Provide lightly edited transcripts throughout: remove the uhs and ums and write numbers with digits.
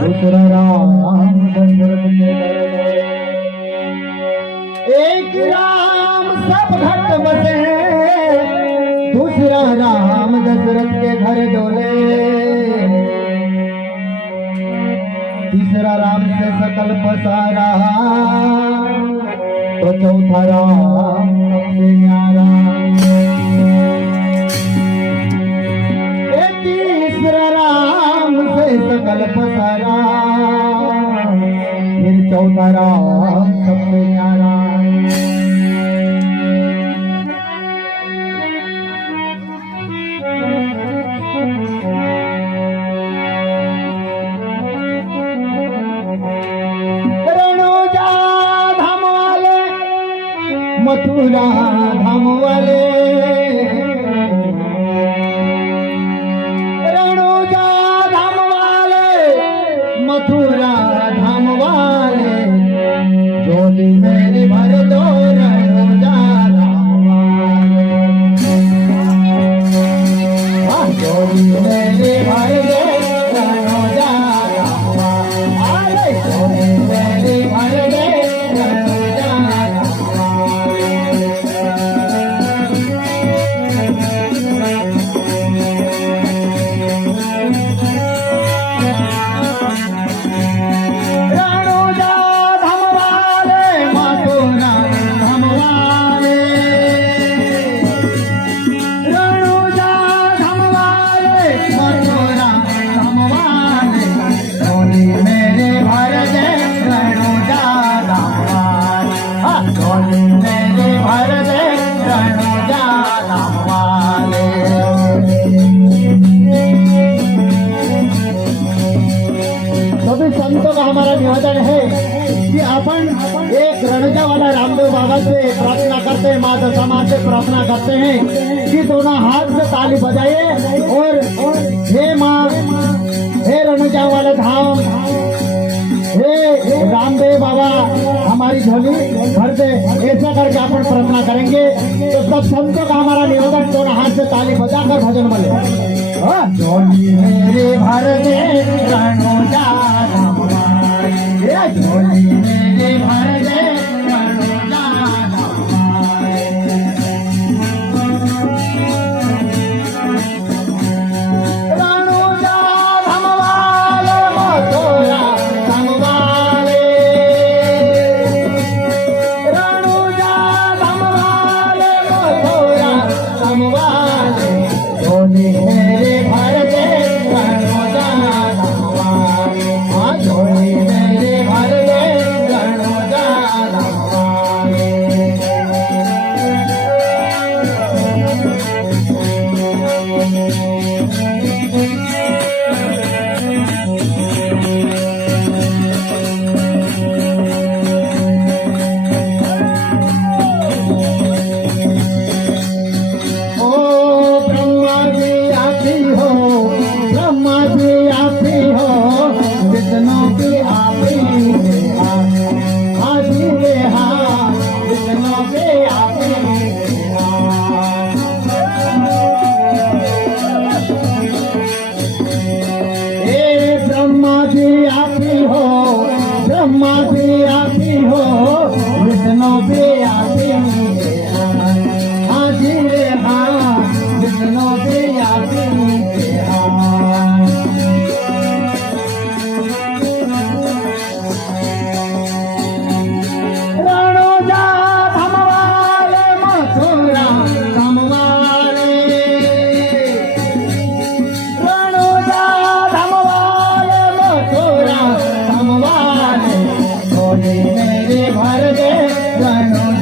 दूसरा राम दशरथ के घर एक राम सब घट बसे, दूसरा राम दशरथ के घर डोले, तीसरा राम से सकल पसारा, तो चौथा राम सबसे न्यारा। तीसरा राम से सकल पसारा, फिर चौथा राम सबसे न्यारा। मथुरा धाम वाले, रणुजा धाम वाले, मथुरा धाम वाले, झोली मेरी भर दो रणुजा धाम वाले, झोली मेरी भर दो रणुजा धाम वाले, झोली मेरी भर दो रणुजा संतों का हमारा निवेदन है कि अपन एक रणजा वाला रामदेव बाबा से प्रार्थना करते हैं, माँ दशा माँ से प्रार्थना करते हैं कि दोनों हाथ से ताली बजाइए और हे माँ, हे रणजा वाले धाम, हे रामदेव बाबा हमारी झोली भर दे, ऐसा करके अपन प्रार्थना करेंगे। तो सब संतों का हमारा निवेदन, दोनों हाथ से ताली बजाकर भजन बोले, झोली मेरे भर दे रणजा, झोली मेरे भर दे रणुजा धाम वाले, मथुरा धाम वाले, रणुजा धाम वाले, मथुरा धाम वाले, झोली मेरे भर दे रणुजा धाम वाले, झोली मेरे भर दे रणुजा धाम वाले। ओ ब्रह्मा जी आप ही हो, ब्रह्मा जी आप ही हो, विष्णु की आप ही हाजी हाँ, विष्णु के आप ही ब्रह्मा जी आप ही हो, ब्रह्मा जी आप ही हो, विष्णु के आप ही हाजी हाँ, विष्णु के आप ही हाँ। रणुजा धाम वाले, मथुरा धाम वाले, रणुजा धाम वाले, मथुरा धाम वाले, झोली मेरे भर दे रणुजा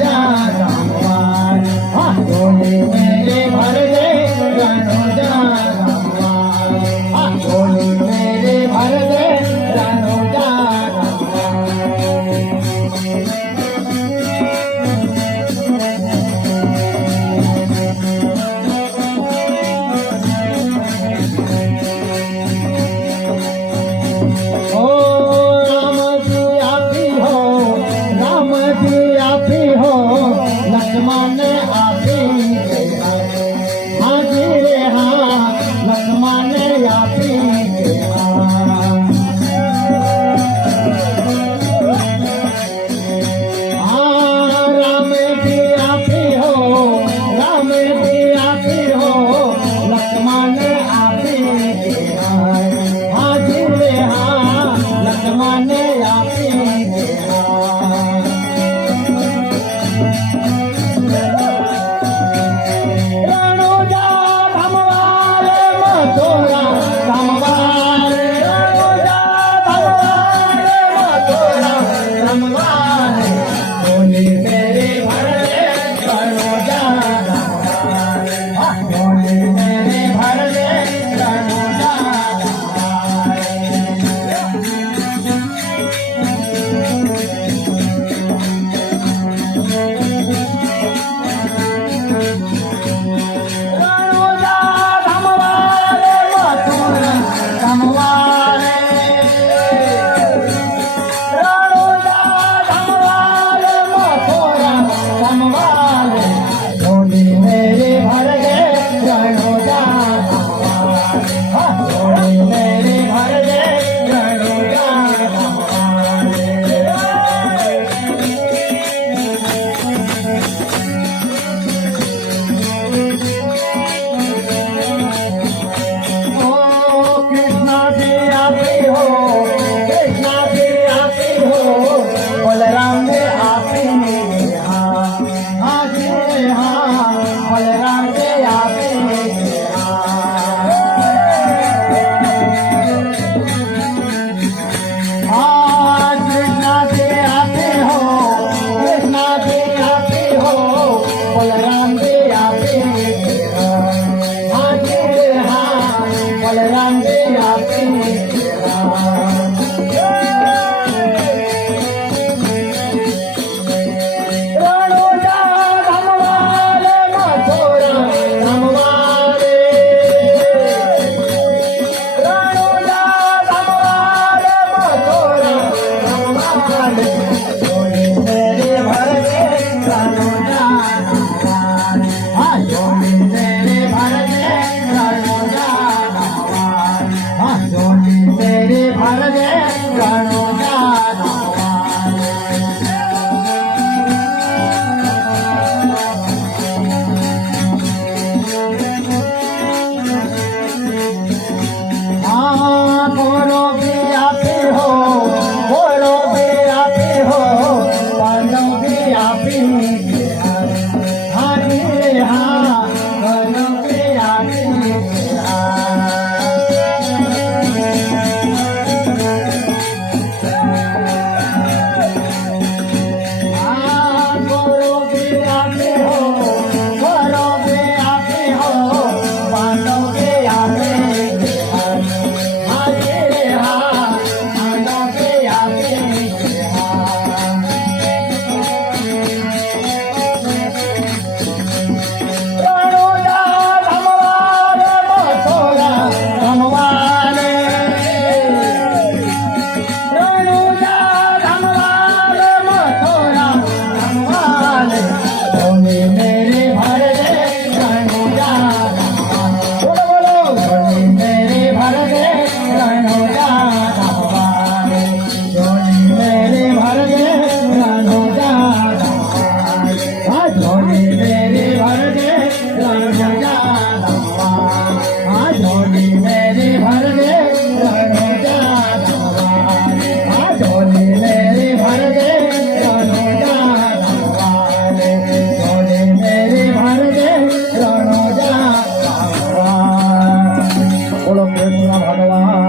बोलो कृष्ण भगवान